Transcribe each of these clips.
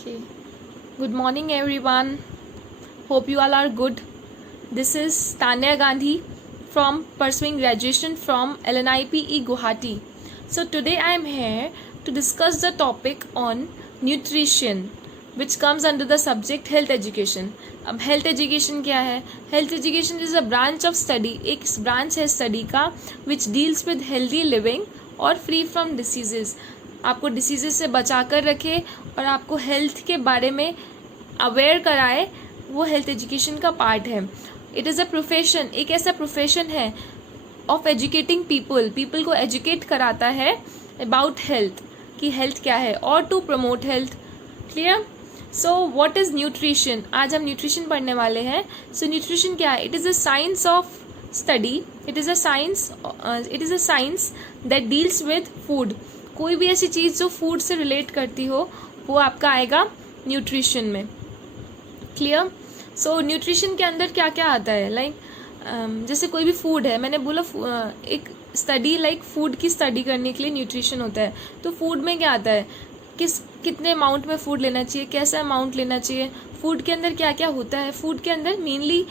Okay. Good morning, everyone. Hope you all are good. This is Tanya Gandhi from pursuing graduation from LNIPE Guwahati. So today I am here to discuss the topic on nutrition, which comes under the subject health education. अब health education क्या है? Health education is a branch of study. एक branch है study का which deals with healthy living और free from diseases. आपको diseases से बचा कर रखे और आपको हेल्थ के बारे में अवेयर कराए, वो हेल्थ एजुकेशन का पार्ट है. इट इज़ अ प्रोफेशन, एक ऐसा प्रोफेशन है ऑफ एजुकेटिंग पीपल को एजुकेट कराता है अबाउट हेल्थ, कि हेल्थ क्या है और to promote health. Clear? So what is nutrition? आज हम न्यूट्रिशन पढ़ने वाले हैं. सो न्यूट्रिशन क्या है? It is a science of study. It is a science that deals with food. कोई भी ऐसी चीज़ जो फूड से रिलेट करती हो वो आपका आएगा न्यूट्रिशन में. क्लियर? सो न्यूट्रिशन के अंदर क्या क्या आता है? जैसे कोई भी फूड है, मैंने बोला एक स्टडी फूड की स्टडी करने के लिए न्यूट्रिशन होता है. तो फूड में क्या आता है? कितने अमाउंट में फूड लेना चाहिए, कैसा अमाउंट लेना चाहिए, फूड के अंदर क्या क्या होता है. फूड के अंदर मेनली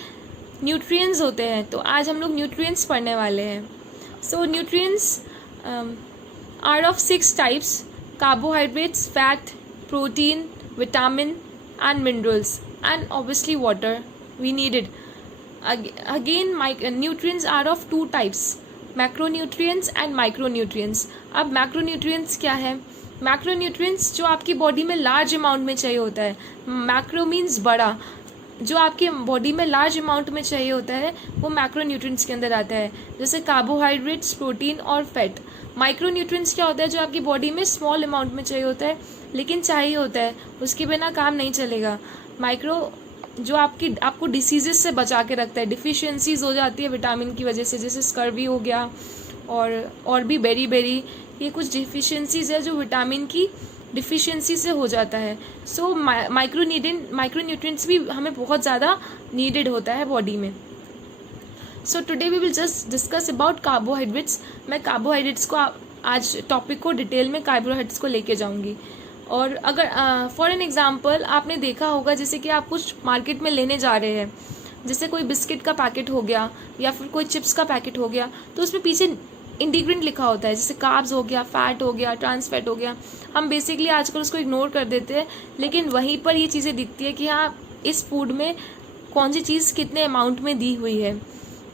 न्यूट्रिएंट्स होते हैं. तो आज हम लोग न्यूट्रिएंट्स पढ़ने वाले हैं. सो nutrients are of 6 types: carbohydrates, fat, protein, vitamin and minerals, and obviously water we need it. Again, nutrients are of 2 types: macronutrients and micronutrients. अब macronutrients क्या है? macronutrients जो आपकी बॉडी में लार्ज अमाउंट में चाहिए होता है. macro मीन्स बड़ा. जो आपके बॉडी में लार्ज अमाउंट में चाहिए होता है वो मैक्रोन्यूट्रिएंट्स के अंदर आता है, जैसे कार्बोहाइड्रेट्स, प्रोटीन और फैट. माइक्रोन्यूट्रिएंट्स क्या होता है? जो आपकी बॉडी में स्मॉल अमाउंट में चाहिए होता है, लेकिन चाहिए होता है, उसके बिना काम नहीं चलेगा. माइक्रो जो आपको डिसीजेस से बचा के रखता है. डिफिशियंसीज हो जाती है विटामिन की वजह से, जैसे स्कर्वी हो गया और भी बेरी, ये कुछ डिफिशियंसीज है जो विटामिन की डिफिशियंसी से हो जाता है. सो माइक्रोन्यूट्रिएंट्स भी हमें बहुत ज़्यादा नीडेड होता है बॉडी में. So today we will just discuss about carbohydrates. मैं कार्बोहाइड्रेट्स को आज टॉपिक को डिटेल में कार्बोहाइड्रेट्स को लेके जाऊंगी. और अगर फॉर एन एग्जांपल आपने देखा होगा, जैसे कि आप कुछ मार्केट में लेने जा रहे हैं, जैसे कोई बिस्किट का पैकेट हो गया या फिर कोई चिप्स का पैकेट हो गया, तो उसमें पीछे इंग्रेडिएंट लिखा होता है, जैसे कार्ब्स हो गया, फैट हो गया, ट्रांस फैट हो गया. हम बेसिकली आजकल उसको इग्नोर कर देते हैं, लेकिन वहीं पर ये चीज़ें दिखती है कि हाँ, इस फूड में कौन सी चीज़ कितने अमाउंट में दी हुई है.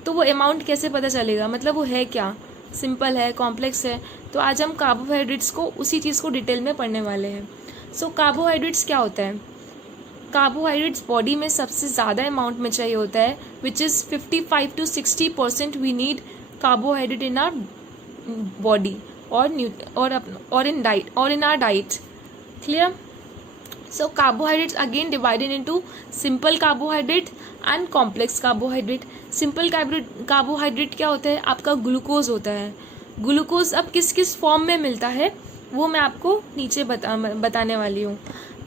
तो वो अमाउंट कैसे पता चलेगा? मतलब वो है क्या, सिंपल है, कॉम्प्लेक्स है. तो आज हम कार्बोहाइड्रेट्स को, उसी चीज़ को डिटेल में पढ़ने वाले हैं. सो कार्बोहाइड्रेट्स क्या होता है? कार्बोहाइड्रेट्स बॉडी में सबसे ज़्यादा अमाउंट में चाहिए होता है, which is 55 to 60% we need carbohydrate in our body or in our diet. Clear? So carbohydrates again divided into simple carbohydrate and complex carbohydrate. Simple carbohydrate क्या होता है? आपका ग्लूकोज होता है. ग्लूकोज अब किस किस फॉर्म में मिलता है वो मैं आपको नीचे बताने वाली हूँ.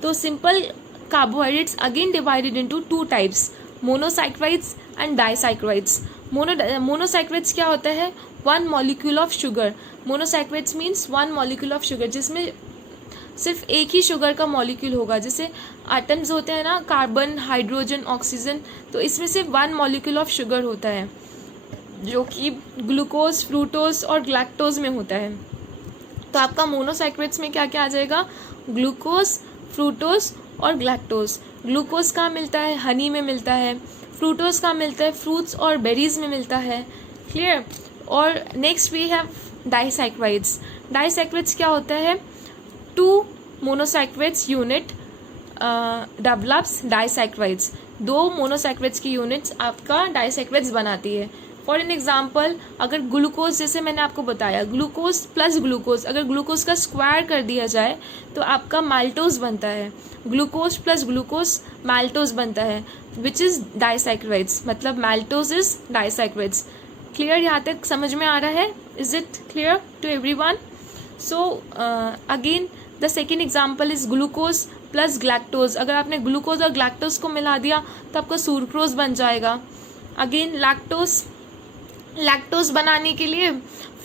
तो simple carbohydrates again divided into 2 types: monosaccharides and disaccharides. Monosaccharides क्या होता है? 1 molecule of sugar. Monosaccharides means 1 molecule of sugar, जिसमें सिर्फ एक ही शुगर का मॉलिक्यूल होगा. जैसे एटम्स होते हैं ना, कार्बन, हाइड्रोजन, ऑक्सीजन, तो इसमें सिर्फ 1 मॉलिक्यूल ऑफ शुगर होता है, जो कि ग्लूकोज, फ्रूक्टोज और गैलेक्टोज में होता है. तो आपका मोनोसैकेराइड्स में क्या क्या आ जाएगा? ग्लूकोज, फ्रूक्टोज और गैलेक्टोज. ग्लूकोज कहाँ मिलता है? हनी में मिलता है. फ्रूक्टोज कहाँ मिलता है? फ्रूट्स और बेरीज में मिलता है. क्लियर? और next we have disaccharides. Disaccharides क्या होता है? 2 monosaccharides unit develops disaccharides. 2 monosaccharides की यूनिट्स आपका डाइसैकेराइड्स बनाती है. फॉर एन एग्जांपल, अगर ग्लूकोज, जैसे मैंने आपको बताया, ग्लूकोज प्लस ग्लूकोज, अगर ग्लूकोज का स्क्वायर कर दिया जाए तो आपका माल्टोज बनता है. ग्लूकोज प्लस ग्लूकोज माल्टोज बनता है, विच इज़ डाइसैकेराइड्स. मतलब माल्टोज इज डाइसैकेराइड्स. क्लियर? यहाँ तक समझ में आ रहा है? Is it clear to everyone? So again the second example is glucose plus galactose. अगर आपने ग्लूकोज और गैलेक्टोज को मिला दिया तो आपका सुक्रोज बन जाएगा. अगेन लैक्टोज बनाने के लिए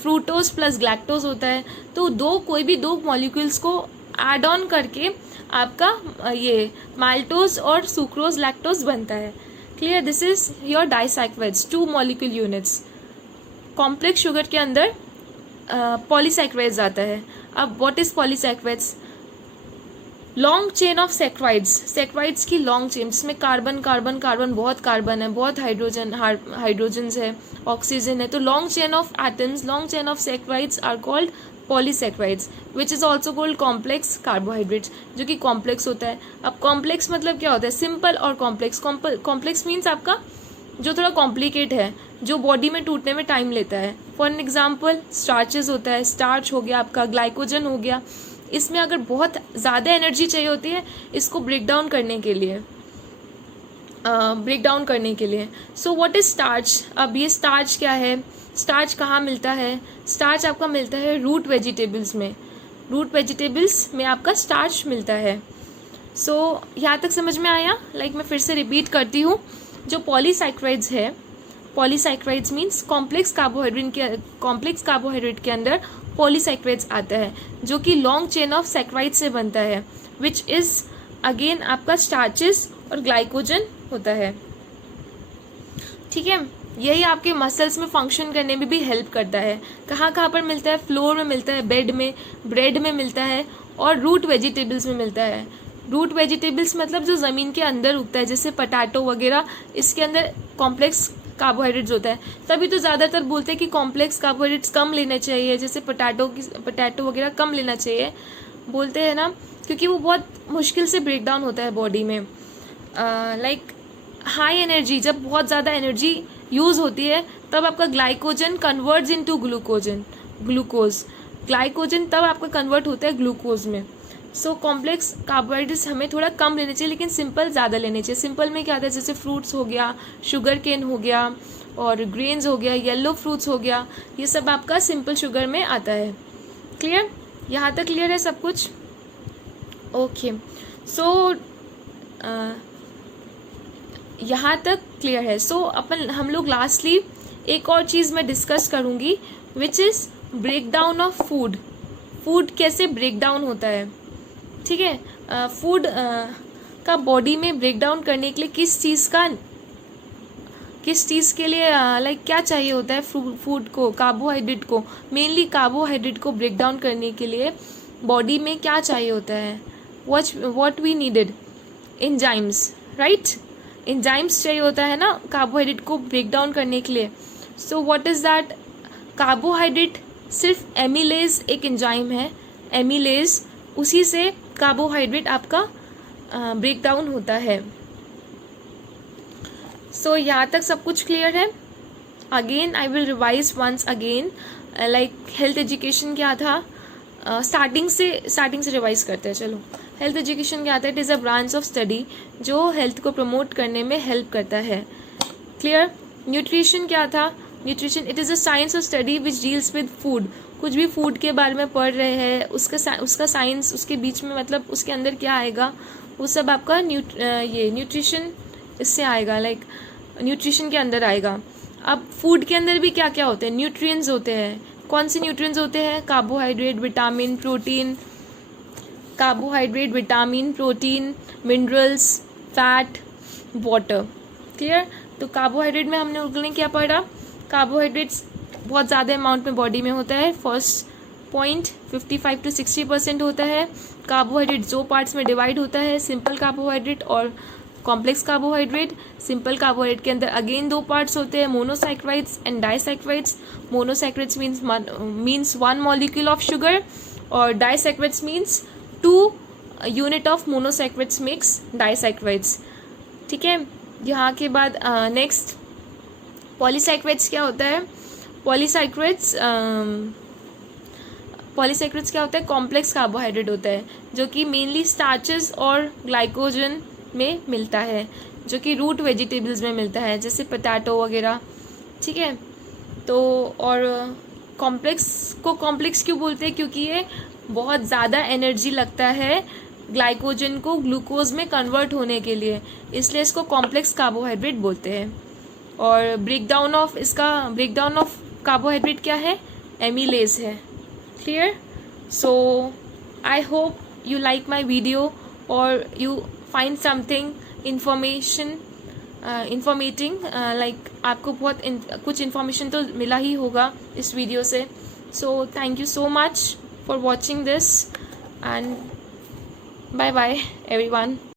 फ्रूक्टोज प्लस गैलेक्टोज होता है. तो कोई भी दो मॉलिक्यूल्स को ऐड ऑन करके आपका ये माल्टोज और सुक्रोज लैक्टोज बनता है। Clear? This is your disaccharides, 2 molecule units. Complex sugar के अंदर पॉलीसैक्राइड्स आता है। अब what is polysaccharides? Long chain of saccharides, saccharides की लॉन्ग चेन जिसमें कार्बन कार्बन कार्बन, बहुत कार्बन है, बहुत हाइड्रोजन्स है, ऑक्सीजन है, तो long chain of atoms, long chain of saccharides are called polysaccharides which is also called complex carbohydrates, जो कि कॉम्प्लेक्स होता है। अब कॉम्प्लेक्स मतलब क्या होता है? सिंपल और कॉम्प्लेक्स। कॉम्प्लेक्स मीन्स आपका जो थोड़ा कॉम्प्लिकेट है, जो बॉडी में टूटने में टाइम लेता है। फॉर एन एग्जाम्पल स्टार्चेस होता है, स्टार्च हो गया आपका, ग्लाइकोजन हो गया। इसमें अगर बहुत ज़्यादा एनर्जी चाहिए होती है इसको ब्रेक डाउन करने के लिए, सो व्हाट इज स्टार्च? अब ये स्टार्च क्या है? स्टार्च कहाँ मिलता है? स्टार्च आपका मिलता है रूट वेजिटेबल्स में। रूट वेजिटेबल्स में आपका स्टार्च मिलता है। सो यहाँ तक समझ में आया? मैं फिर से रिपीट करती हूँ, जो पॉलीसैक्राइड्स है, पॉलीसैक्राइड्स मीन्स कॉम्प्लेक्स कार्बोहाइड्रेट के अंदर पॉलीसैक्राइड्स आता है, जो कि लॉन्ग चेन ऑफ सैक्राइड से बनता है, विच इज अगेन आपका स्टार्चेस और ग्लाइकोजन होता है। ठीक है? यही आपके मसल्स में फंक्शन करने में भी हेल्प करता है। कहाँ कहाँ पर मिलता है? फ्लोर में मिलता है, बेड में, ब्रेड में मिलता है, और रूट वेजिटेबल्स में मिलता है। रूट वेजिटेबल्स मतलब जो ज़मीन के अंदर उगता है, जैसे पटाटो वगैरह, इसके अंदर कॉम्प्लेक्स कार्बोहाइड्रेट्स होता है। तभी तो ज़्यादातर बोलते हैं कि कॉम्प्लेक्स कार्बोहाइड्रेट्स कम लेने चाहिए, जैसे पटाटो वगैरह कम लेना चाहिए, बोलते हैं ना, क्योंकि वो बहुत मुश्किल से ब्रेक डाउन होता है बॉडी में। हाई एनर्जी, जब बहुत ज़्यादा एनर्जी यूज़ होती है तब आपका glycogen converts into glucose. Glycogen तब आपका कन्वर्ट होता है ग्लूकोज में। सो कॉम्प्लेक्स कार्बोहाइड्रेट्स हमें थोड़ा कम लेने चाहिए, लेकिन सिंपल ज़्यादा लेने चाहिए। सिंपल में क्या आता है? जैसे फ्रूट्स हो गया, शुगर केन हो गया, और ग्रेन्स हो गया, येलो फ्रूट्स हो गया, ये सब आपका सिंपल शुगर में आता है। क्लियर? यहाँ तक क्लियर है सब कुछ? ओके, सो यहाँ तक क्लियर है। सो हम लोग लास्टली एक और चीज़ मैं डिस्कस करूँगी, which is break down of food. Food कैसे ब्रेक डाउन होता है? ठीक है? फूड का बॉडी में ब्रेक डाउन करने के लिए किस चीज़ के लिए क्या चाहिए होता है? फूड को, कार्बोहाइड्रेट को, मेनली कार्बोहाइड्रेट को ब्रेक डाउन करने के लिए बॉडी में क्या चाहिए होता है? What we needed? Enzymes, right? Enzymes चाहिए होता है ना कार्बोहाइड्रेट को ब्रेक डाउन करने के लिए। सो व्हाट इज़ दैट? कार्बोहाइड्रेट सिर्फ एमिलेज एक एंजाइम है, एमिलेज, उसी से कार्बोहाइड्रेट आपका ब्रेक डाउन होता है। सो यहाँ तक सब कुछ क्लियर है? Again I will revise once again, health education क्या था? स्टार्टिंग से रिवाइज करते हैं। चलो, हेल्थ एजुकेशन क्या आता है? It is a branch of study जो हेल्थ को प्रमोट करने में हेल्प करता है। क्लियर? न्यूट्रिशन क्या था? Nutrition it is a science of study which deals with food. कुछ भी फूड के बारे में पढ़ रहे हैं, उसका साइंस, उसके बीच में मतलब उसके अंदर क्या आएगा, वो सब आपका न्यूट्रिशन इससे आएगा, न्यूट्रिशन के अंदर आएगा। अब फूड के अंदर भी क्या क्या होते हैं? न्यूट्रिएंट्स होते हैं। कौन से न्यूट्रिएंट्स होते हैं? Carbohydrate, protein, minerals, fat, water. Clear? तो कार्बोहाइड्रेट में हमने क्या पढ़ा? कार्बोहाइड्रेट्स बहुत ज़्यादा अमाउंट में बॉडी में होता है। फर्स्ट पॉइंट 55 to 60% होता है। कार्बोहाइड्रेट 2 पार्ट्स में डिवाइड होता है, सिंपल कार्बोहाइड्रेट और कॉम्प्लेक्स कार्बोहाइड्रेट। सिंपल कार्बोहाइड्रेट के अंदर अगेन 2 पार्ट्स होते हैं, monosaccharides and disaccharides. Monosaccharides means 1 molecule of sugar, और disaccharides means 2 unit of monosaccharides makes disaccharides. ठीक है? यहाँ के बाद नेक्स्ट पॉलीसैक्राइड्स क्या होता है? पॉलीसैक्राइड्स क्या होता है? कॉम्प्लेक्स कार्बोहाइड्रेट होता है, जो कि मेनली स्टार्चेस और ग्लाइकोजन में मिलता है, जो कि रूट वेजिटेबल्स में मिलता है, जैसे पोटैटो वगैरह। ठीक है? तो और कॉम्प्लेक्स क्यों बोलते हैं? क्योंकि ये बहुत ज़्यादा एनर्जी लगता है ग्लाइकोजन को ग्लूकोज में कन्वर्ट होने के लिए, इसलिए इसको कॉम्प्लेक्स कार्बोहाइड्रेट बोलते हैं। और ब्रेक डाउन ऑफ कार्बोहाइड्रेट क्या है? एमिलेज है। Clear? So I hope you like my video or you find something informating, like आपको बहुत कुछ information तो मिला ही होगा इस वीडियो से. So thank you so much for watching this and bye bye everyone.